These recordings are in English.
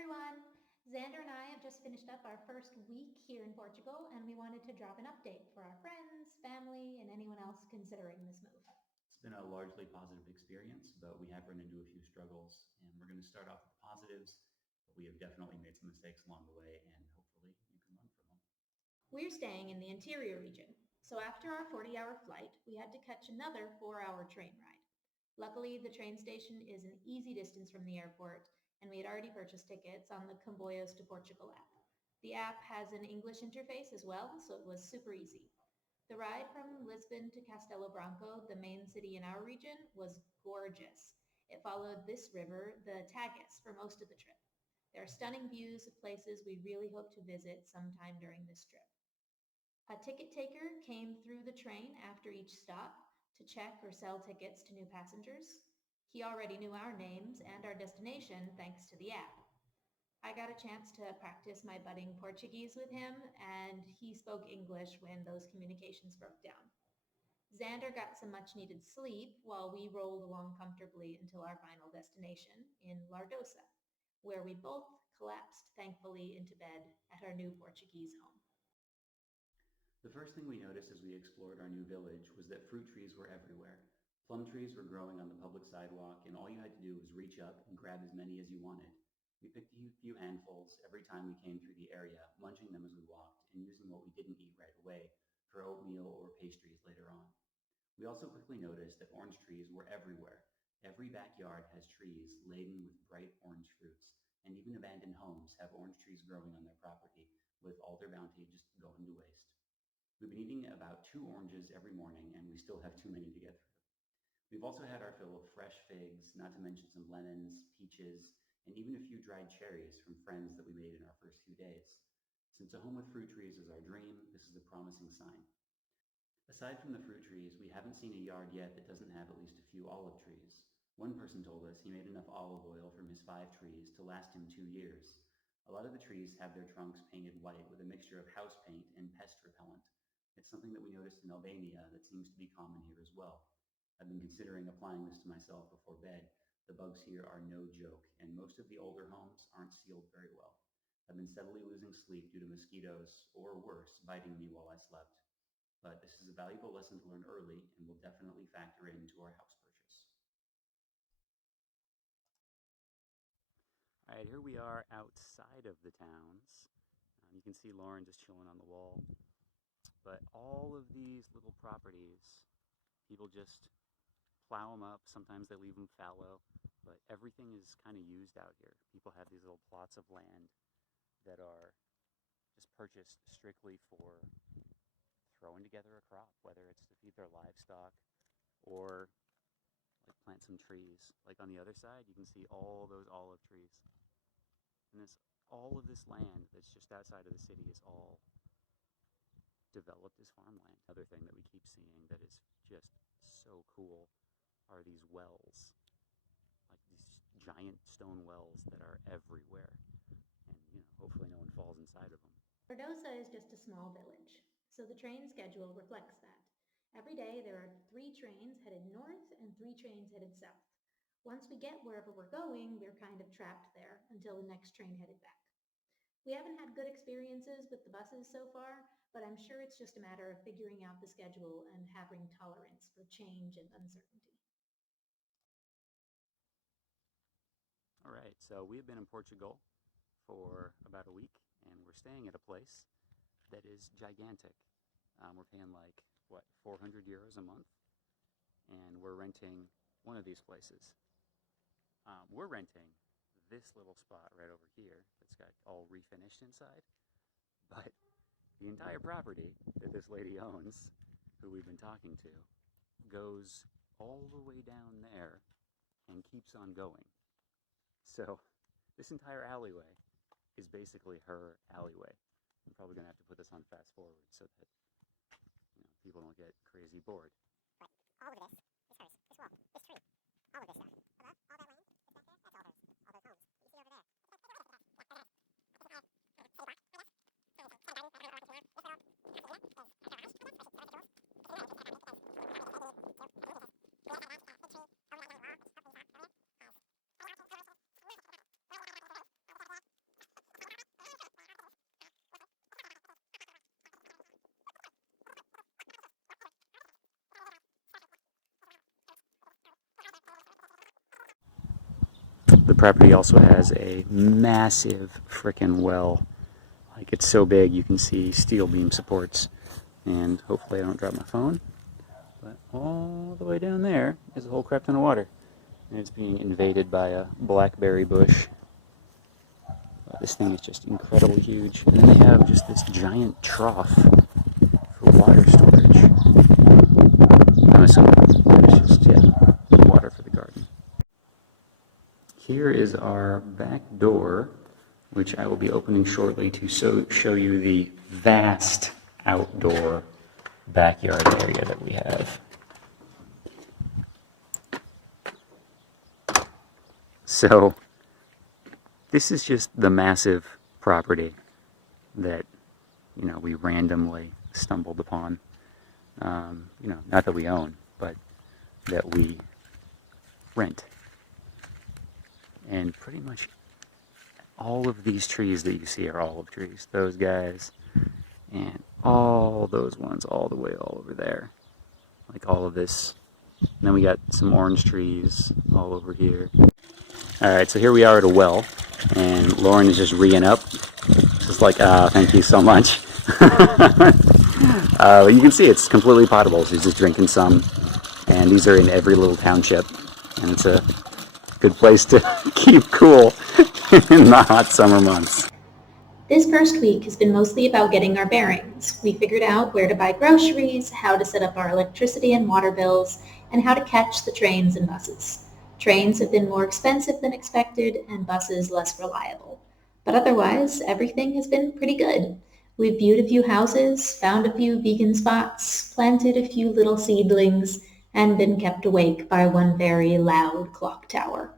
everyone. Xander and I have just finished up our first week here in Portugal, and we wanted to drop an update for our friends, family, and anyone else considering this move. It's been a largely positive experience, but we have run into a few struggles, and we're going to start off with the positives, but we have definitely made some mistakes along the way, and hopefully you can learn from them. We're staying in the interior region, so after our 40-hour flight, we had to catch another 4-hour train ride. Luckily, the train station is an easy distance from the airport, and we had already purchased tickets on the Comboios to Portugal app. The app has an English interface as well, so it was super easy. The ride from Lisbon to Castelo Branco, the main city in our region, was gorgeous. It followed this river, the Tagus, for most of the trip. There are stunning views of places we really hope to visit sometime during this trip. A ticket taker came through the train after each stop to check or sell tickets to new passengers. He already knew our names and our destination thanks to the app. I got a chance to practice my budding Portuguese with him, and he spoke English when those communications broke down. Xander got some much needed sleep while we rolled along comfortably until our final destination in Lardosa, where we both collapsed thankfully into bed at our new Portuguese home. The first thing we noticed as we explored our new village was that fruit trees were everywhere. Plum trees were growing on the public sidewalk, and all you had to do was reach up and grab as many as you wanted. We picked a few handfuls every time we came through the area, munching them as we walked and using what we didn't eat right away for oatmeal or pastries later on. We also quickly noticed that orange trees were everywhere. Every backyard has trees laden with bright orange fruits, and even abandoned homes have orange trees growing on their property, with all their bounty just going to waste. We've been eating about 2 oranges every morning, and we still have too many to get through. We've also had our fill of fresh figs, not to mention some lemons, peaches, and even a few dried cherries from friends that we made in our first few days. Since a home with fruit trees is our dream, this is a promising sign. Aside from the fruit trees, we haven't seen a yard yet that doesn't have at least a few olive trees. One person told us he made enough olive oil from his 5 trees to last him 2 years. A lot of the trees have their trunks painted white with a mixture of house paint and pest repellent. It's something that we noticed in Albania that seems to be common here as well. I've been considering applying this to myself before bed. The bugs here are no joke, and most of the older homes aren't sealed very well. I've been steadily losing sleep due to mosquitoes, or worse, biting me while I slept. But this is a valuable lesson to learn early and will definitely factor into our house purchase. All right, here we are outside of the towns. You can see Lauren just chilling on the wall. But all of these little properties, people just plow them up. Sometimes they leave them fallow, but everything is kind of used out here. People have these little plots of land that are just purchased strictly for throwing together a crop, whether it's to feed their livestock or like plant some trees. Like on the other side, you can see all those olive trees. And all of this land that's just outside of the city is all developed as farmland. Another thing that we keep seeing that is just so cool are these wells, like these giant stone wells that are everywhere. And, hopefully no one falls inside of them. Lardosa is just a small village, so the train schedule reflects that. Every day there are 3 trains headed north and 3 trains headed south. Once we get wherever we're going, we're kind of trapped there until the next train headed back. We haven't had good experiences with the buses so far, but I'm sure it's just a matter of figuring out the schedule and having tolerance for change and uncertainty. All right, so we've been in Portugal for about a week, and we're staying at a place that is gigantic. We're paying 400 euros a month, and we're renting one of these places. We're renting this little spot right over here that's got all refinished inside, but the entire property that this lady owns, who we've been talking to, goes all the way down there and keeps on going. So this entire alleyway is basically her alleyway. I'm probably going to have to put this on fast forward so that people don't get crazy bored. But all of this is hers. This wall, this tree, all of this stuff. Above, all that land is back there, that's all hers. All those homes that you see over there. the property also has a massive frickin' well. Like, it's so big you can see steel beam supports. And hopefully I don't drop my phone. But all the way down there is a whole crap ton of water. And it's being invaded by a blackberry bush. This thing is just incredibly huge. And then they have just this giant trough for water storage. I'm assuming that it's just, water for the garden. Here is our back door, which I will be opening shortly to show you the vast outdoor backyard area that we have. So, this is just the massive property that, we randomly stumbled upon. Not that we own, but that we rent. And pretty much all of these trees that you see are olive trees. Those guys, and all those ones all the way all over there. Like all of this. And then we got some orange trees all over here. Alright, so here we are at a well, and Lauren is just reeing up. Just like, thank you so much. You can see it's completely potable. She's just drinking some. And these are in every little township. And it's a good place to keep cool in the hot summer months. This first week has been mostly about getting our bearings. We figured out where to buy groceries, how to set up our electricity and water bills, and how to catch the trains and buses. Trains have been more expensive than expected, and buses less reliable. But otherwise, everything has been pretty good. We've viewed a few houses, found a few vegan spots, planted a few little seedlings, and been kept awake by one very loud clock tower.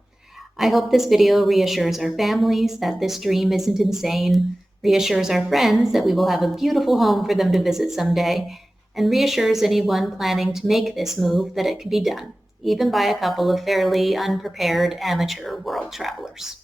I hope this video reassures our families that this dream isn't insane, reassures our friends that we will have a beautiful home for them to visit someday, and reassures anyone planning to make this move that it can be done, even by a couple of fairly unprepared amateur world travelers.